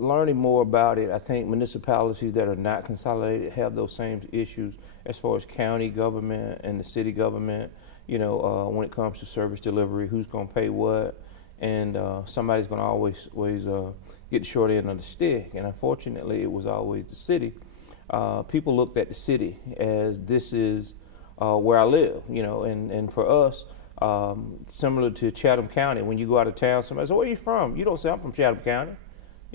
learning more about it, I think municipalities that are not consolidated have those same issues as far as county government and the city government, you know, when it comes to service delivery, who's going to pay what, and somebody's going to always get the short end of the stick. And unfortunately, it was always the city. People looked at the city as this is where I live, you know, and for us, similar to Chatham County, when you go out of town, somebody says, where are you from? You don't say, I'm from Chatham County.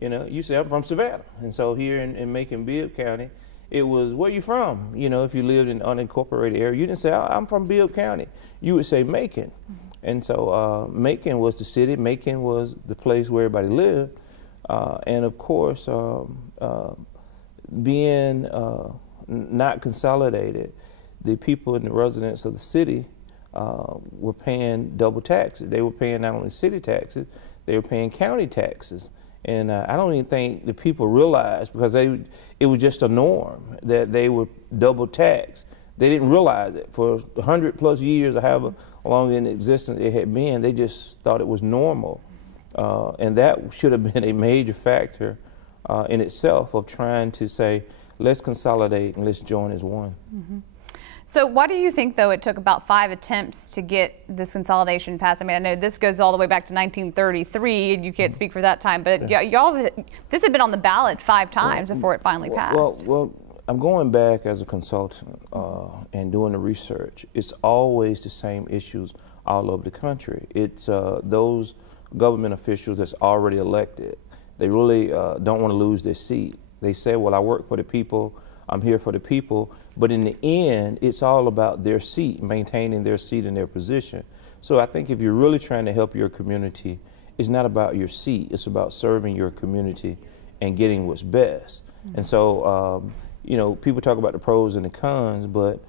You know, you say, I'm from Savannah. And so here in Macon-Bibb County, it was, where you from? You know, if you lived in an unincorporated area, you didn't say, I'm from Bibb County. You would say Macon. And so Macon was the city. Macon was the place where everybody lived. And of course, being not consolidated, the people and the residents of the city were paying double taxes. They were paying not only city taxes, they were paying county taxes. And I don't even think the people realized, because it was just a norm that they were double taxed. They didn't realize it. For 100+ years, or however long in existence it had been, they just thought it was normal. And that should have been a major factor in itself of trying to say, let's consolidate and let's join as one. Mm-hmm. So why do you think, though, it took about 5 attempts to get this consolidation passed? I mean, I know this goes all the way back to 1933, and you can't speak for that time, but y'all, this had been on the ballot 5 times before it finally passed. Well, I'm going back as a consultant and doing the research. It's always the same issues all over the country. It's those government officials that's already elected. They really don't want to lose their seat. They say, well, I work for the people, I'm here for the people, but in the end, it's all about their seat, maintaining their seat and their position. So I think if you're really trying to help your community, it's not about your seat, it's about serving your community and getting what's best. And so, you know, people talk about the pros and the cons, but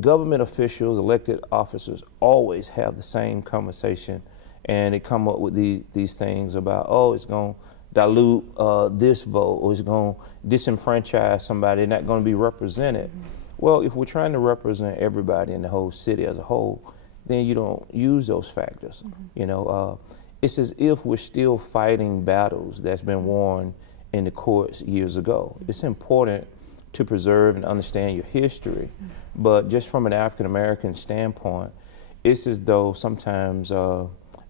government officials, elected officers, always have the same conversation, and they come up with these things about, oh, it's going to dilute this vote, or it's going to disenfranchise somebody, they're not going to be represented. Well, if we're trying to represent everybody in the whole city as a whole, then you don't use those factors. You know, it's as if we're still fighting battles that's been won in the courts years ago. It's important to preserve and understand your history, but just from an African-American standpoint, it's as though sometimes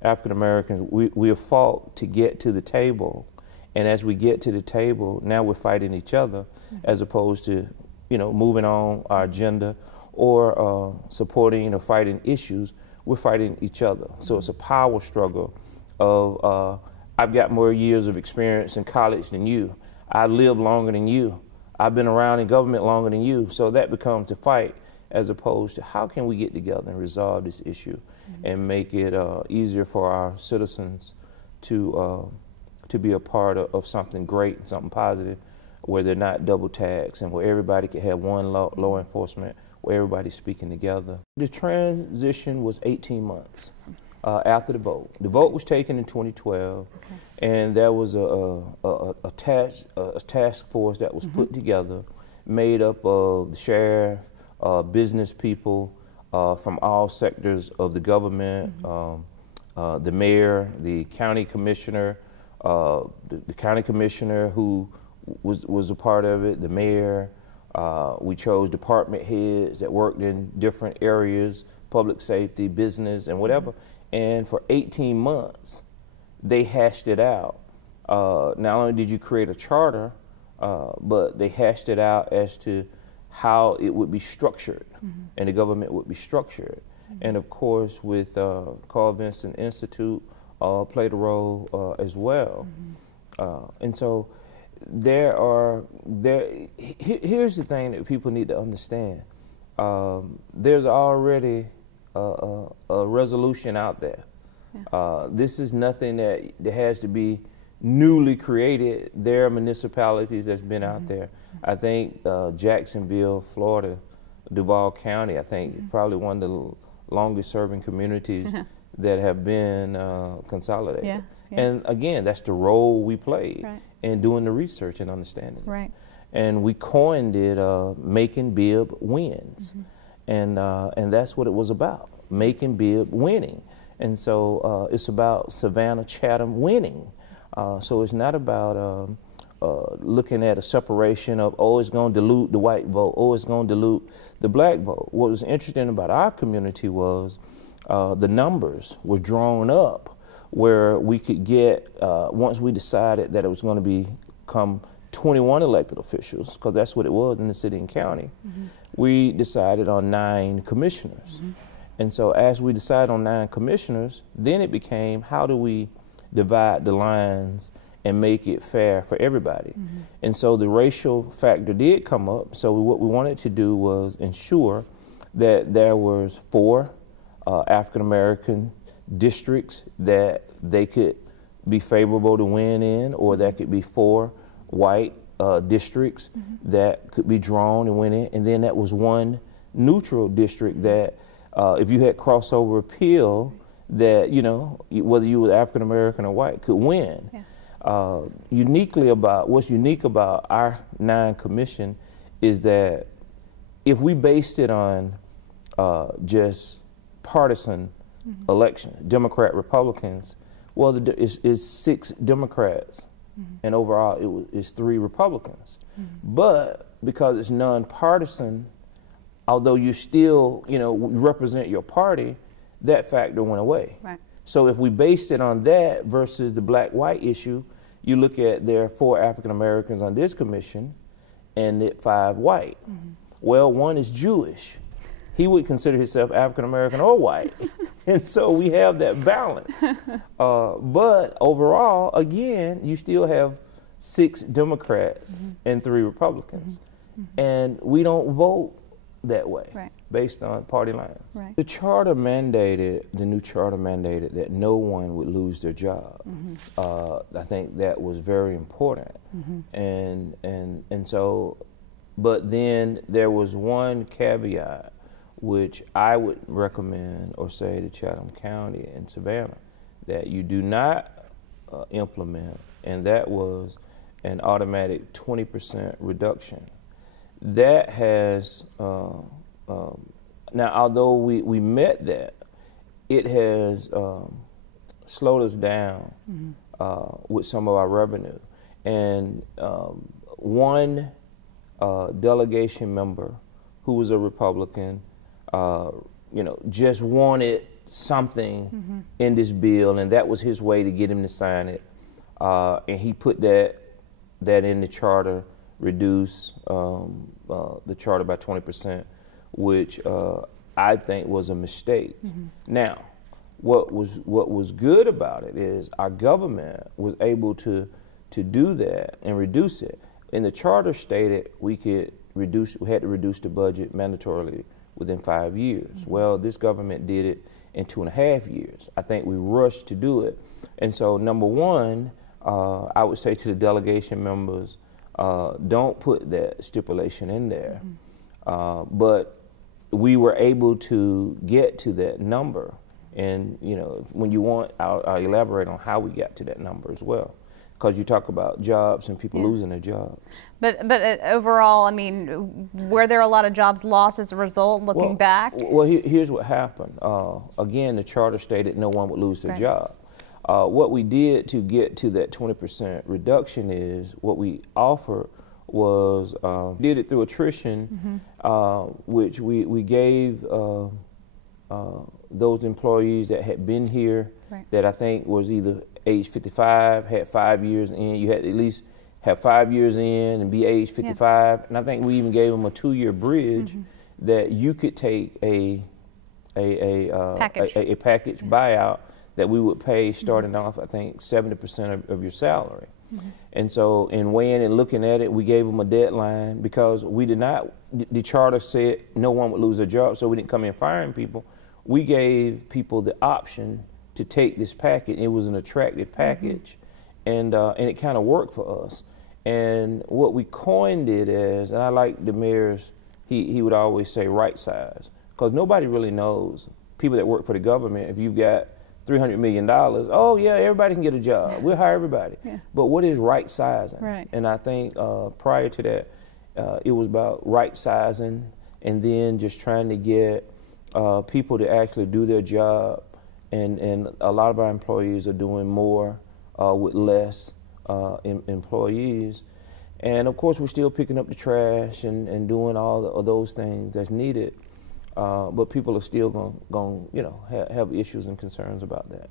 African-Americans, we have fought to get to the table, and as we get to the table, now we're fighting each other as opposed to, you know, moving on our agenda or supporting or fighting issues. We're fighting each other. So it's a power struggle of I've got more years of experience in college than you. I lived longer than you. I've been around in government longer than you. So that becomes a fight, as opposed to how can we get together and resolve this issue and make it easier for our citizens to be a part of something great, something positive, where they're not double taxed and where everybody can have one law enforcement, where everybody's speaking together. The transition was 18 months after the vote. The vote was taken in 2012, and there was a task force that was put together, made up of the sheriff, business people from all sectors of the government, the mayor, the county commissioner, the county commissioner who was a part of it, the mayor. We chose department heads that worked in different areas, public safety, business, and whatever. And for 18 months, they hashed it out. Not only did you create a charter, but they hashed it out as to how it would be structured, and the government would be structured. And of course, with Carl Vinson Institute played a role as well. And so here's the thing that people need to understand. There's already a resolution out there. This is nothing that has to be newly created. There are municipalities that's been out there. I think Jacksonville, Florida, Duval County, I think probably one of the longest serving communities that have been consolidated. And again, that's the role we played in doing the research and understanding. And we coined it Macon-Bibb Wins. And that's what it was about, Macon-Bibb winning. And so it's about Savannah, Chatham winning. So it's not about looking at a separation of, oh, it's going to dilute the white vote, oh, it's going to dilute the black vote. What was interesting about our community was the numbers were drawn up where we could get, once we decided that it was going to become 21 elected officials, because that's what it was in the city and county, we decided on 9 commissioners. And so as we decided on 9 commissioners, then it became, how do we divide the lines and make it fair for everybody? And so the racial factor did come up. So what we wanted to do was ensure that there was 4 African-American districts that they could be favorable to win in, or there could be 4 white districts that could be drawn and win in. And then that was 1 neutral district that if you had crossover appeal, that, you know, whether you were African American or white, could win. What's unique about our 9 commission is that if we based it on just partisan election, Democrat, Republicans, well, it's 6 Democrats, and overall it's 3 Republicans. But because it's nonpartisan, although you still, you know, represent your party, that factor went away. So if we based it on that versus the black-white issue, you look at there are 4 African Americans on this commission and 5 white. Well, 1 is Jewish. He would consider himself African American or white. And so we have that balance. But overall, again, you still have 6 Democrats and 3 Republicans. And we don't vote that way, based on party lines. The charter mandated, the new charter mandated that no one would lose their job. I think that was very important. And so, but then there was one caveat which I would recommend or say to Chatham County and Savannah that you do not implement, and that was an automatic 20% reduction. That has, now although we met that, it has slowed us down with some of our revenue. And one delegation member who was a Republican, you know, just wanted something in this bill, and that was his way to get him to sign it. And he put that in the charter, reduce the charter by 20%, which I think was a mistake. Now, what was good about it is our government was able to do that and reduce it. In the charter stated we had to reduce the budget mandatorily within 5 years. Well, this government did it in 2.5 years. I think we rushed to do it. And so number one, I would say to the delegation members, don't put that stipulation in there. But we were able to get to that number. And, you know, when you want, I'll elaborate on how we got to that number as well. Because you talk about jobs and people losing their jobs. But overall, I mean, were there a lot of jobs lost as a result, looking back? Well, here's what happened. Again, the charter stated no one would lose their job. What we did to get to that 20% reduction is what we offered was, did it through attrition, which we gave those employees that had been here that I think was either age 55, had 5 years in. You had to at least have 5 years in and be age 55. And I think we even gave them a 2-year bridge that you could take a package buyout that we would pay starting off, I think, 70% of your salary. And so in weighing and looking at it, we gave them a deadline because we did not, the charter said no one would lose their job, so we didn't come in firing people. We gave people the option to take this package. It was an attractive package, and it kind of worked for us. And what we coined it as, and I like the mayor's, he would always say right size, because nobody really knows, people that work for the government, if you've got $300 million, oh yeah, everybody can get a job. We'll hire everybody. But what is right sizing? And I think prior to that, it was about right sizing and then just trying to get people to actually do their job. And a lot of our employees are doing more with less employees. And of course, we're still picking up the trash and doing all of those things that's needed. But people are still going to have issues and concerns about that.